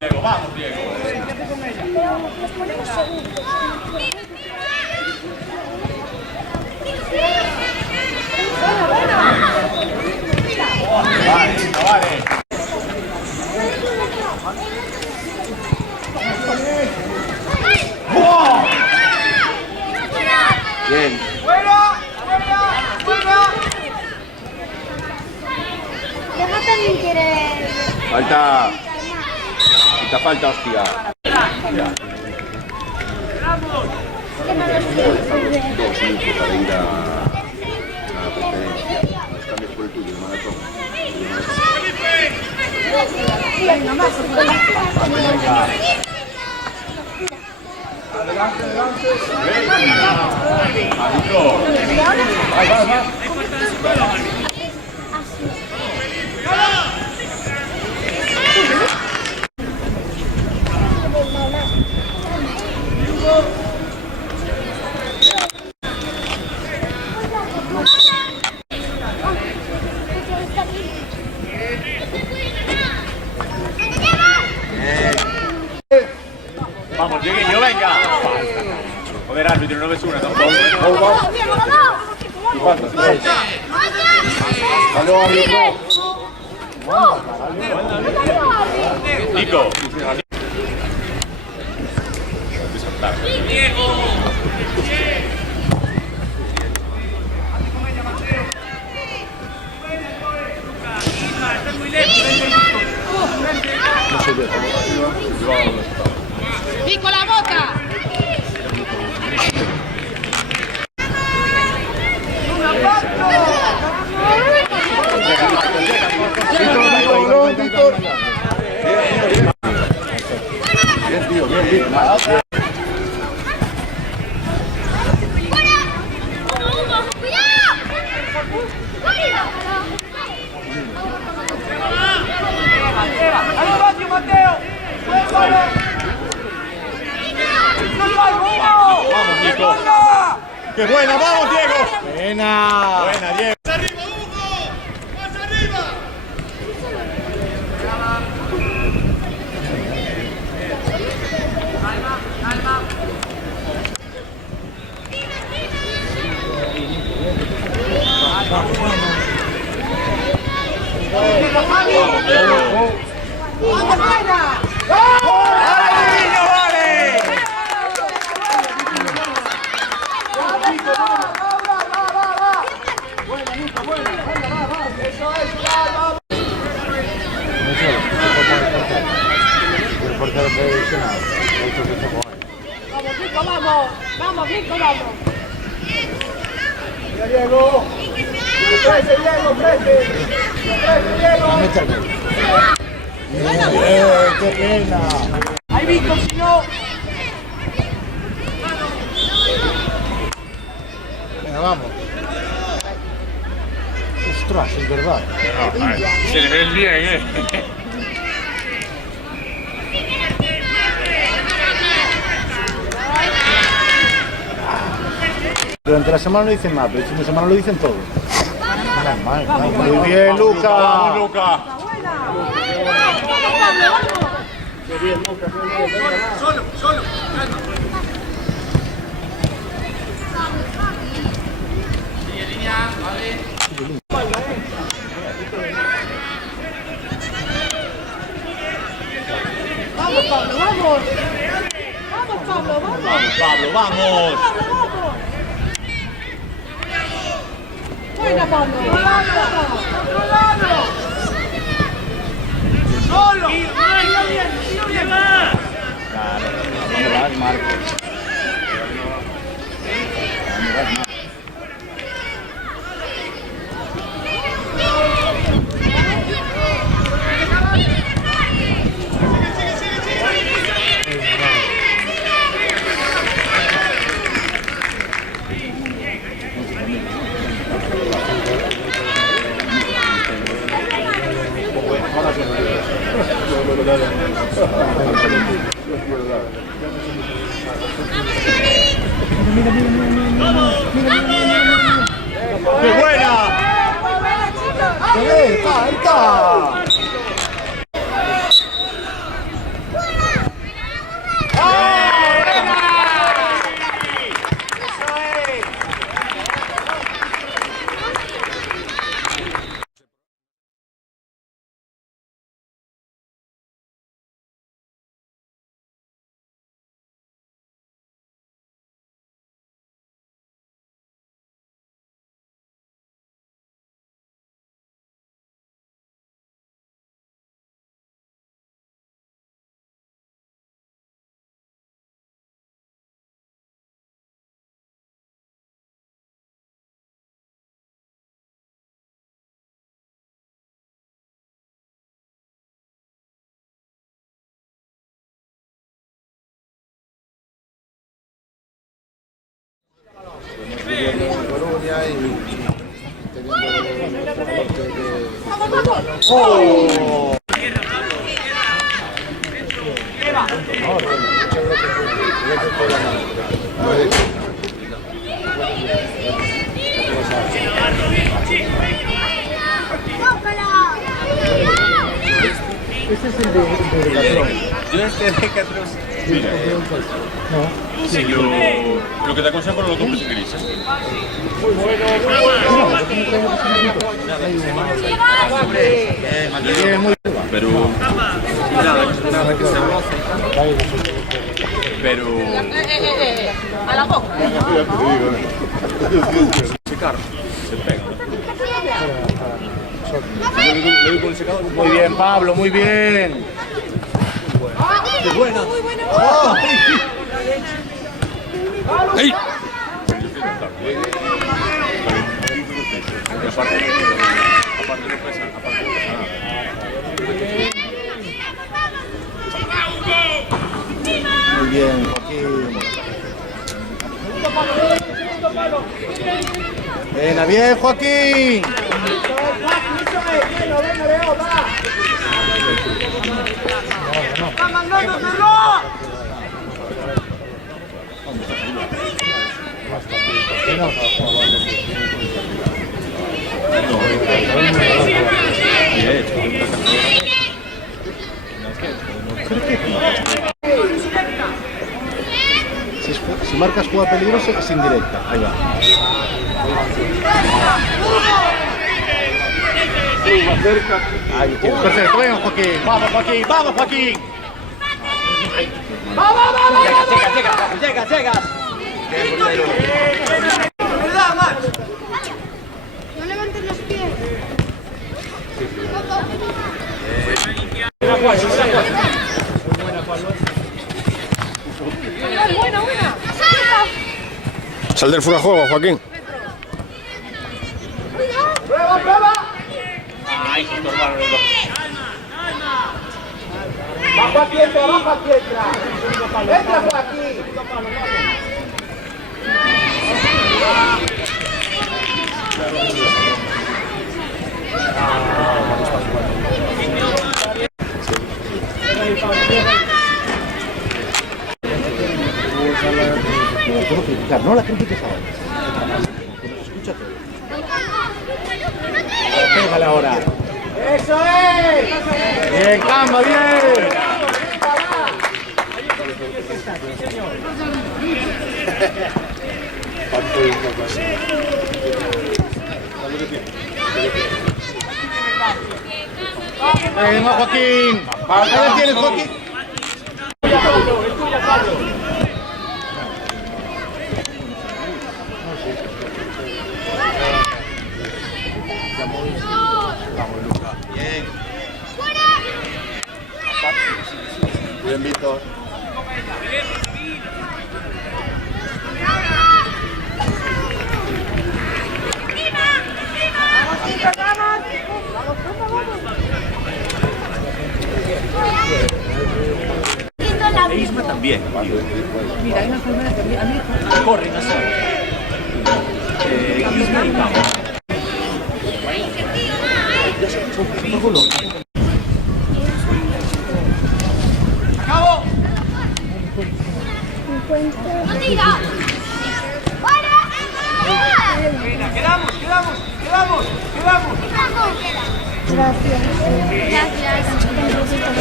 Diego, vamos, Diego. Vale, vale. Bien. ¡Fuera! Déjate de querer. Falta. Falta, hostia. Ya. Dos minutos para ir a la preferencia. Los cambios por el tuyo, el maratón. Adelante. Adentro. Vamos, Dieguillo, venga. Joder, árbitro, no ves una tampoco. Nico. ¡Nico, la bota! Vamos, Nico. ¡Qué buena! ¡Vamos, Diego! Buena, Diego. ¡Más arriba, Hugo! ¡Más arriba! ¡Vamos, Nico, vamos! Diego. Crece, Diego, crece. ¡Qué pena! Ahí Víctor, si no. Venga, vamos. Ostras, es verdad. Se le ven bien, Durante la semana no dicen nada, pero el fin de semana lo dicen todo. Muy bien, Luca. Vamos, Luca. Solo. Línea, vale. ¡Vamos, Pablo, vamos! ¡Vamos, Pablo, vamos! Vamos, Pablo, vamos. ¡Buena, Pablo! ¡Solo! ¡Tiro bien! Claro, ¿dónde vas, Marcos? Mira, Ahí está. ¡Oh! Este es el de Decathlon. Yo este de Decathlon. Mira, si lo que te aconsejo no lo compres en gris. Muy bueno. Bien, muy bien. Pero A la boca. se pega. Muy bien, Pablo, muy bien. Qué buena. Muy buena. ¡Ey! Aparte no pesa, Muy bien, Joaquín. Bien, Joaquín. ¡Va mandándoselo! Si marcas jugada peligrosa es indirecta. Ahí va. Ahí tienes. Perfecto, venga Joaquín. Vamos Joaquín, vamos Joaquín. Llega. ¿Verdad, Max? No levantes los pies. Buena. Sal del fuera de juego, Joaquín. ¡Prueba! Ay, se estorbaron los dos. ¡Baja pietra! ¡Entra por aquí! Puedo criticar, no la critiques ahora. Escucha todo. Pégale ahora. ¡Eso es! Bien, Camba, bien. Venga, Joaquín. Ahí tienes, Joaquín. Bien, Víctor. Isma también. Mira, hay una enfermera que a mí corren así. Isma y Pau. ¡Acabo! ¿Dónde irá? Quedamos. Gracias.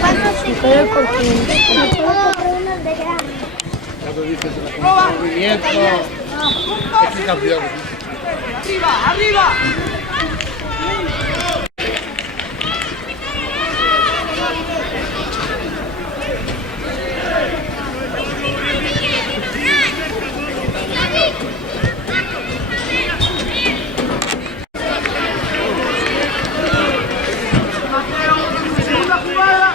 ¿Cuántos se puede porque me puedo comprar unos de grano? Movimiento. ¡Arriba, arriba! Segunda jugada.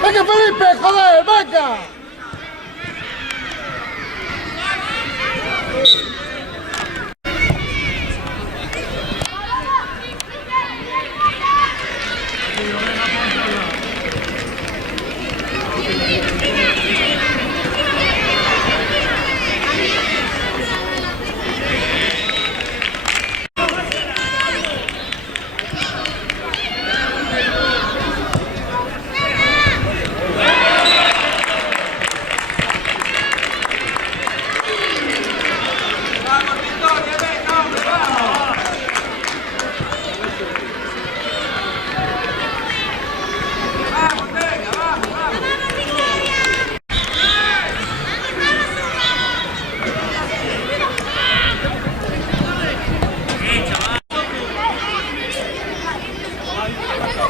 ¡Venga, Felipe! ¡Joder! ¡Venga!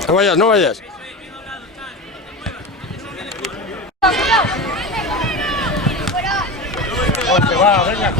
No vayas, no vayas. Va, venga.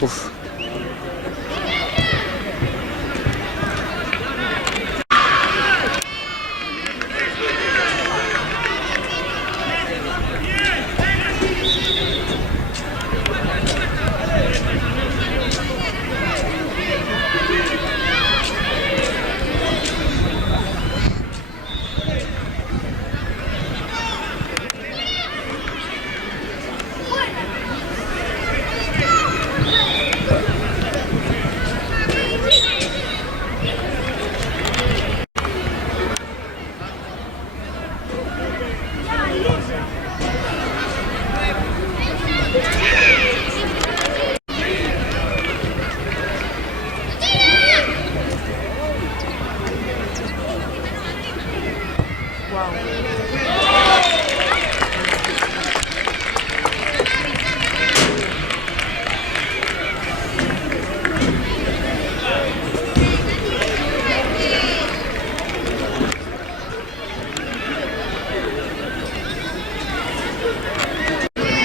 Uf.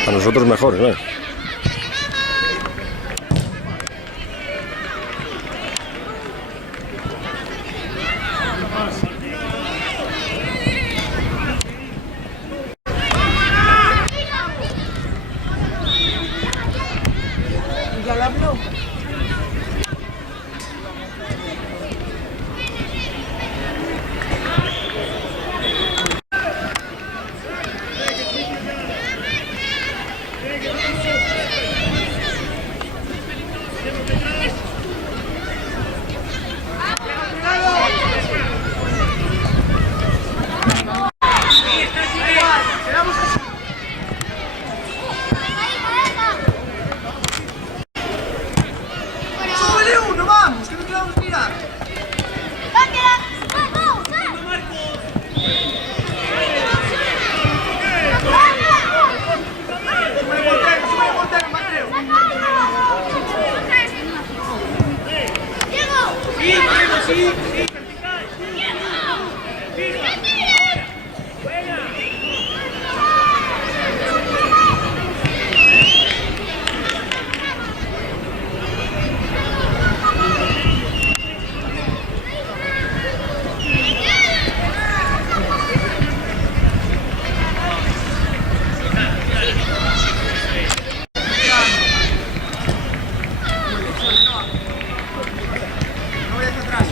A nosotros mejor, ¿no? Ya lo habló. ¡Súbele uno, vamos! ¡Que no queramos mirar! ¡Sube el portero, Mateo! Sí. No vayas atrás.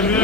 bien, bien.